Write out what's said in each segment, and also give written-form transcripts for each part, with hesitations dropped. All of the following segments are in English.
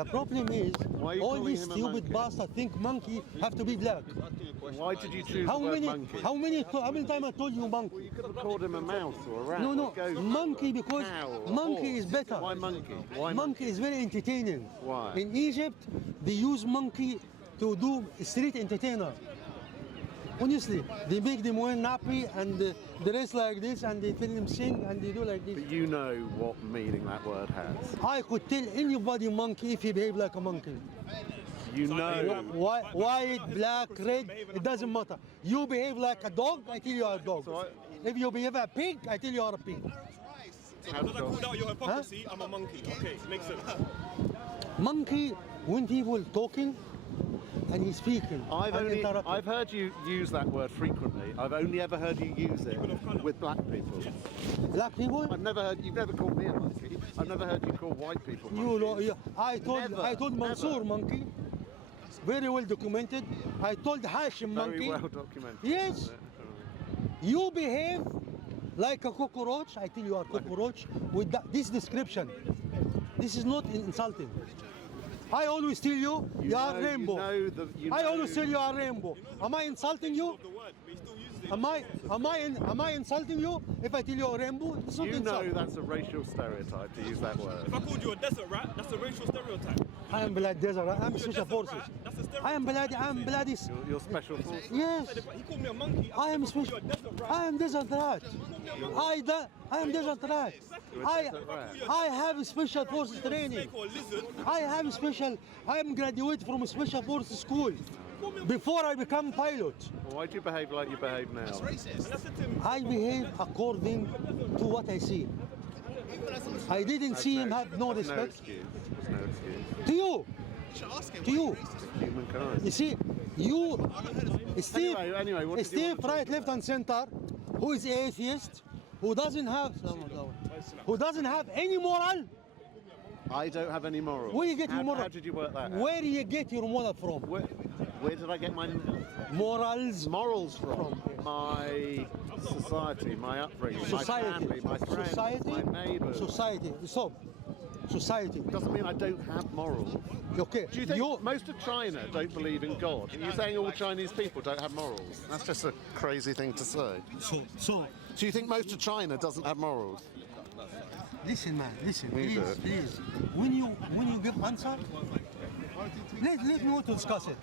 The problem is, Why are you all calling these him a stupid monkey? bastards think monkey have to be black. Why did you choose How the word many? monkey? How many times I told you monkey? You could have called him a mouse or a rat. No, or no, a goat monkey or a because cow or a monkey horse. is better. Why monkey? Why Monkey is very entertaining. Why? In Egypt, they use monkey to do street entertainer. Honestly, they make them wear nappy and dress like this, and they tell them sing and they do like this. But you know what meaning that word has. I could tell anybody monkey if he behave like a monkey. You know. White, black, red, it doesn't matter. You behave like a dog, I tell you are a dog. If you behave a pig, I tell you are a pig. Because I called out your hypocrisy, I'm a monkey. Okay, makes sense. Monkey, when people talking and he's speaking. I've heard you use that word frequently. I've only ever heard you use it with black people. Black people? You've never called me a monkey. I've never heard you call white people You, I Never, told Mansour monkey. Very well documented. I told Hashim monkey. Very well documented. Yes. You behave like a cockroach. I tell you are cockroach with this description. This is not insulting. I always tell you, you are rainbow. I always tell you are rainbow. Am I insulting you? Am I insulting you if I tell you a rainbow? It's not You know insult. that's a racial stereotype to use that word. If I called you a desert rat, that's a racial stereotype. I am bloody desert. I am special forces. That's a stereotype. I am bloody. You're special forces. Yes. He called me a monkey. I am special. I am desert rat. I am desert rat. I have special forces training. I have special. I am graduated from a special forces school before I become pilot. Why do you behave like you behave now? I behave according to what I see. I didn't see him have no respect. There's no excuse. To you. To you. Humankind. You see, you, Steve, Anyway, what did you Steve, want to right, talk left, and center, who is atheist, who doesn't have any moral. I don't have any morals. Where you get your moral? How did you work that out? Where do you get your moral from? Where did I get my Morals from? My society, my upbringing, Society. my family, my friends, my neighbours. Society. So, society. Doesn't mean I don't have morals. Okay. Do you think most of China don't believe in God? Are you saying all Chinese people don't have morals? That's just a crazy thing to say. So. Do you think most of China doesn't have morals? Listen, man. Listen, Me too. please. When you give answer, let me want to discuss it.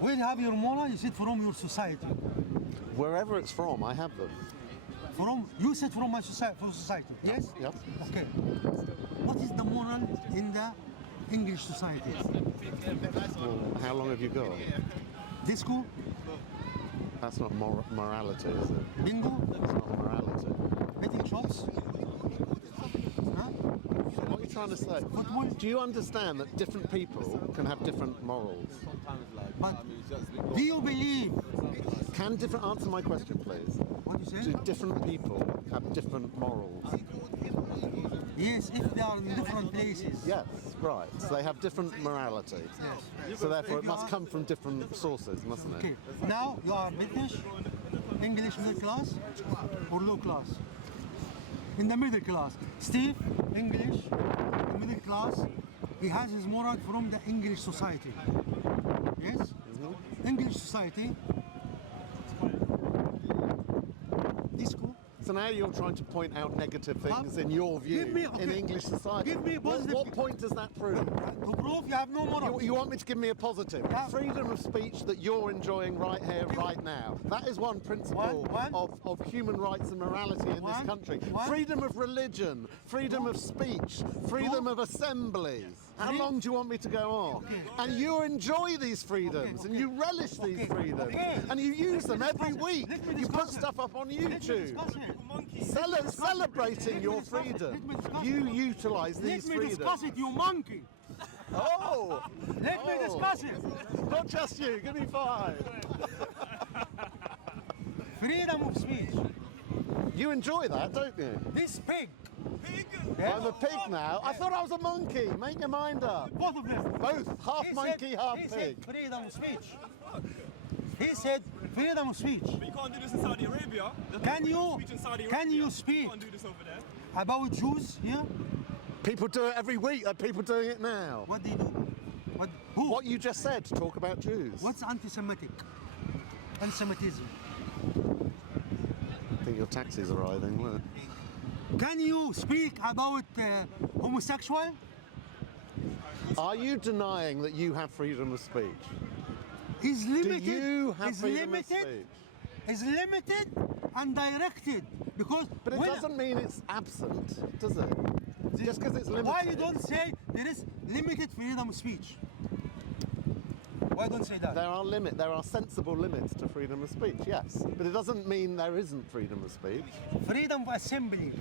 Where you have your moral, you said from your society. Wherever it's from, I have them. You said from my society. Yes. Yep. Okay. What is the moral in the English society? Well, how long have you got? Disco, That's not morality, is it? bingo, That's not morality. betting shops. Huh? What are you trying to say? Football. Do you understand that different people can have different morals? But do you believe? Can different answer my question, please? What you say? Do different people have different morals? Yes, if they are in different places. Yes, right. So they have different morality. Yes. So therefore, If it you must are- come from different sources, mustn't it? Okay. Now you are British, English middle class, or low class. In the middle class, Steve, English, middle class. He has his moral from the English society. Yes. English society. Disco. So now you're trying to point out negative things in your view in English society. Give me a positive. What point does that prove? To prove you have no moral. You want me to give me a positive? Yeah. Freedom of speech that you're enjoying right here, right now. That is one principle One. Of human rights and morality in this country. One. Freedom of religion, freedom of speech, freedom of assembly. How long do you want me to go on? Okay. And you enjoy these freedoms and you relish these freedoms and you use them every week. Let me You put discuss it. stuff up on Let me YouTube. discuss it. Celebrating your freedom. You utilise these Let me discuss freedoms. it, you monkey. Oh! Let me discuss it. Not just you, give me 5. Freedom of speech. You enjoy that, don't you? This pig. I'm a pig now. I thought I was a monkey. Make your mind up. Both of them. Both, half He monkey, said- half he pig. said freedom of speech. He said freedom of speech. But you can't do this in Saudi Arabia. Can you- Speech in Saudi can Arabia. you speak? You can't do this over there. About Jews here. People do it every week. There are people doing it now. What do you do? What? Who? What you just said, talk about Jews. What's anti-Semitic? Anti-Semitism. I think your taxi's arriving. Look. Can you speak about homosexual? Are you denying that you have freedom of speech? Is Do limited. you have is freedom limited. of speech? Is limited and directed because. But it when- doesn't mean it's absent, does it? Just because it's limited. Why you don't say there is limited freedom of speech? Why don't say that? There are sensible limits to freedom of speech, yes. But it doesn't mean there isn't freedom of speech. Freedom of assembly.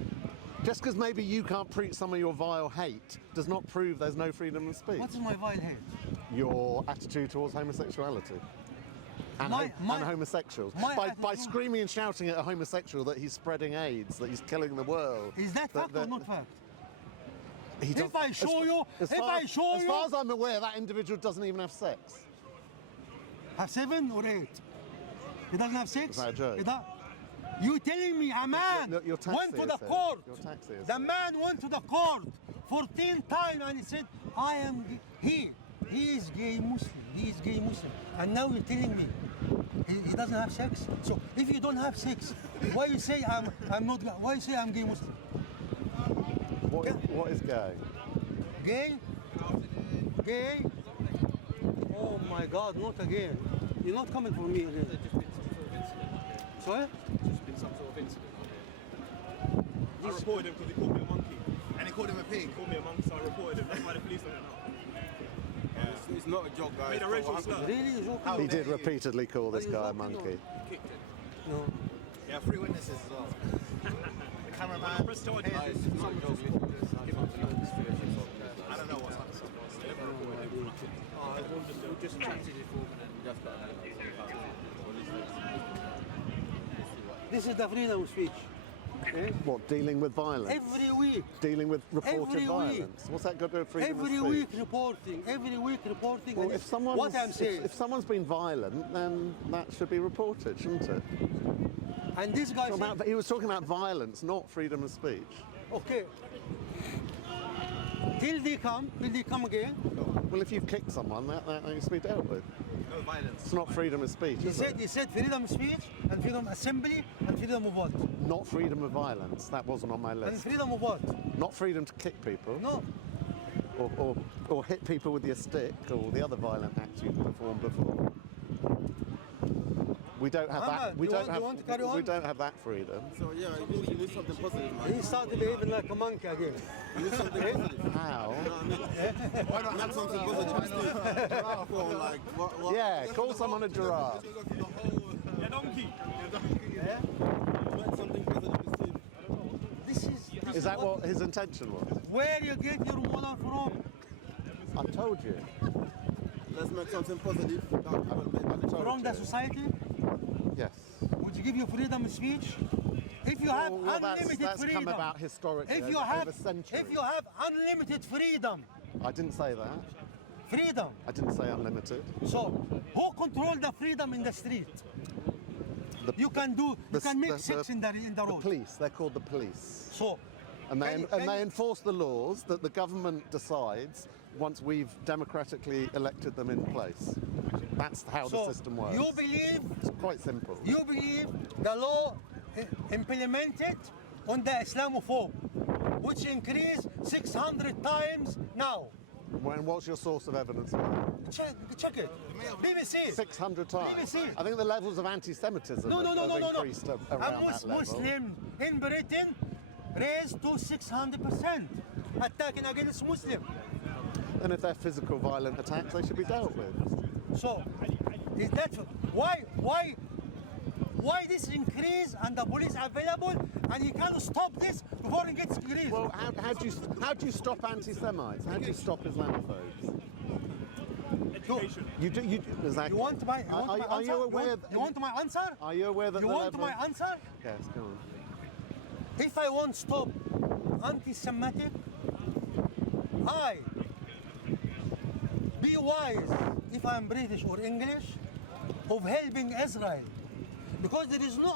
Just because maybe you can't preach some of your vile hate does not prove there's no freedom of speech. What's my vile hate? Your attitude towards homosexuality. And, My- and homosexuals. my By attitude- screaming and shouting at a homosexual that he's spreading AIDS, that he's killing the world. Is that fact or not fact? He If I show you, as if far, I show as you, far as I'm aware, that individual doesn't even have sex. have 7 or 8. He doesn't have 6. Is that a joke? You telling me a man Look, your taxi went to is the here. court? Your taxi is The here. man went to the court 14 times and he said, I am he is gay Muslim. He is gay Muslim. And now you're telling me he doesn't have sex. So if you don't have sex, why you say I'm not? Why you say I'm gay Muslim? What is gay? Gay? Gay? Oh my God, not again. You're not coming for me again. Sorry? There's been some sort of incident. I reported him because he called me a monkey. And he called him a pig. He called me a monkey, so I reported him. That's why the police don't know. It's not a joke, guys. Made a racial slur. Really? Is okay? He did repeatedly call this guy a monkey. No. Yeah, 3 witnesses as well. The cameraman. Press charge. It's not a joke. I don't know what's happened. Just chatted it for and just This is the freedom of speech. Okay? What, dealing with violence? Every week. Dealing with reported Every week. violence? What's that got to do with freedom Every of speech? week reporting. Every week reporting. Well, and if someone's, what I'm saying. if someone's been violent, then that should be reported, shouldn't it? And this guy said, He was talking about violence, not freedom of speech. okay. Till they come again. Well, if you've kicked someone, that needs to be dealt with. No violence. It's not freedom of speech, is it? He said freedom of speech and freedom of assembly and freedom of what? Not freedom of violence. That wasn't on my And list. freedom of what? Not freedom to kick people. No. Or hit people with your stick, or the other violent acts you've performed before. We don't have Omar, that. We you don't want to carry have. We on? don't have that freedom. So yeah, you need something positive, man. He started behaving like a monkey again. You need something positive. How? Why not have something positive? Or like, what? Yeah, call someone a giraffe. Yeah, donkey. Something positive. This Is that what his intention was? where you get your money from? I told you. Let's make something positive. I told From the you. society? Yes. Would you give you freedom of speech? If you have Well, unlimited that's freedom. come about historically if you over have centuries. if you have unlimited freedom, I didn't say that. freedom. I didn't say unlimited. So who control the freedom in the street? You can make sex in the The road. police. They're called the police. So And they, Can you- enforce the laws that the government decides once we've democratically elected them in place. That's how the so system works. you believe It's quite simple. the law implemented on the Islamophobe, which increased 600 times now. What's your source of evidence for that? Check it. BBC. 600 times. BBC. I think the levels of anti-Semitism No. have increased around A that level. Muslim in Britain raised to 600% attacking against Muslim. And if they're physical violent attacks, they should be dealt with. So, is that why this increase and the police available and you can't stop this before it gets increased? Well, how do you stop anti-Semites? How do you stop Islamophobes? Education. You exactly. You want my Are answer? you aware? That, You want my answer? Are you aware that You the want level? my answer? Yes, go on. If I want to stop anti-Semitic, I be wise if I'm British or English of helping Israel. Because there is no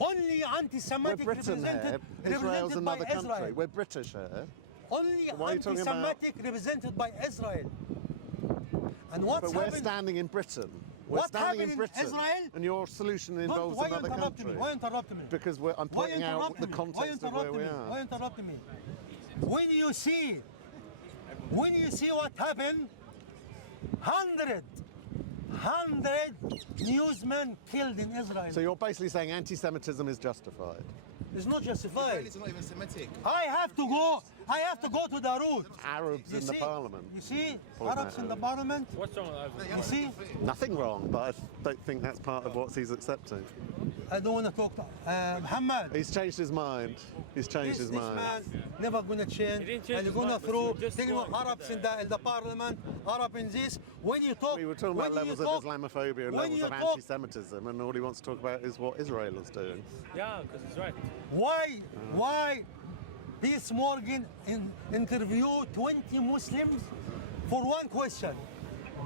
only We're anti-Semitic Britain here. represented Israel's by another country. Israel. We're British here. Only Why are you talking about- anti-Semitic represented by Israel. And what's But we're happened? standing in Britain. We're What standing in happened in Britain. Israel? And your solution Don't- involves why you another interrupting country. me? Why you interrupting me? Because I'm Why pointing out interrupting the me? context of where we Why are. interrupting me? When you see what happened, 100 newsmen killed in Israel. So you're basically saying anti-Semitism is justified. It's not justified. Israelis are not even Semitic. I have to go to the route. Arabs You in the see- parliament. You see, Point Arabs that in the out. parliament. What's wrong with that? You see, Nothing wrong, but I don't think that's part of what he's accepting. I don't want to talk to Muhammad. He's changed his mind. He's changed This his mind. man never gonna change, didn't change and his you're gonna mind, but throw he just tell you going Arabs in the parliament, Arab in this. When you talk, We were talking about when you levels of talk- Islamophobia and when levels you of talk- anti-Semitism, and all he wants to talk about is what Israel is doing. Yeah, because he's right. Why Piers Morgan interviewed 20 Muslims for one question?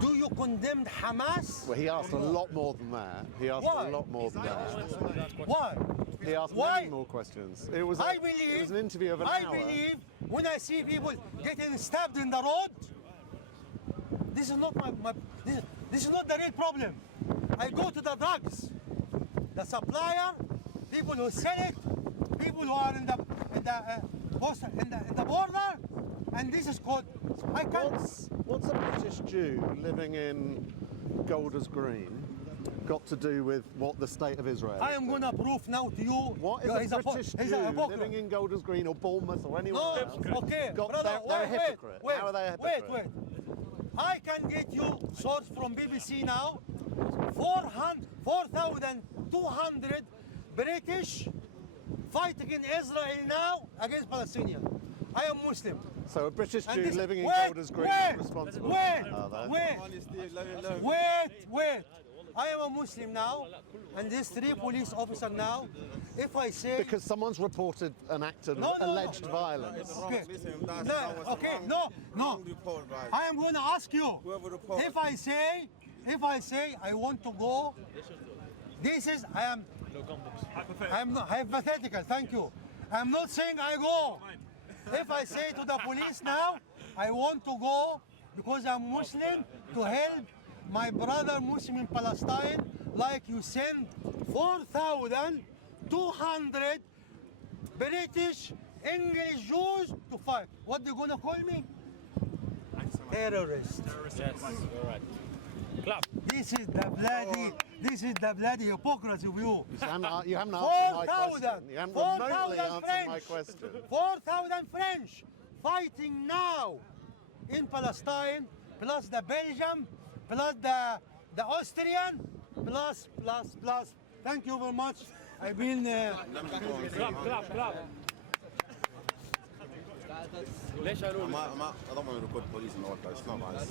Do you condemn Hamas? Well, he asked a lot more than that. He asked Why? a lot more than that. Why? He asked Why? many more questions. It was, I believe. it was an interview of an I hour. believe when I see people getting stabbed in the road, this is not this is not the real problem. I go to the drugs, the supplier, people who sell it, people who are in the border, and this is called. I can't. What's a British Jew living in Golders Green got to do with what the state of Israel I is am doing? gonna prove now to you. What is he's a British he's Jew a hypocrite. living in Golders Green or Bournemouth or anywhere No, else? okay, got- brother, they're a wait, hypocrite. wait, How are they a wait, hypocrite? I can get you source from BBC now. 4,200 British fighting in Israel now against Palestinians. I am Muslim. So a British And Jew this- living in wait, Golders Green wait, is responsible. wait, Are they? wait. I am a Muslim now, and these 3 police officers now, if I say... Because someone's reported an act of No, no, no. alleged violence. Okay. No. I am going to ask you. If I say I want to go, I am not hypothetical. Thank you. I'm not saying I go. If I say to the police now, I want to go because I'm Muslim to help my brother Muslim in Palestine, like you send 4,200 British English Jews to fight. What they gonna call me? Terrorist. Yes, you're right. Clap. This is the bloody hypocrisy of you. You haven't answered my 4,000 question. You haven't remotely 4,000 answered my French. question. 4,000 French fighting now in Palestine, plus the Belgium, plus the Austrian, plus. Thank you very much. I've been. Clap. ليش قالوا لي؟ I don't want to record police in the podcast. It's not nice.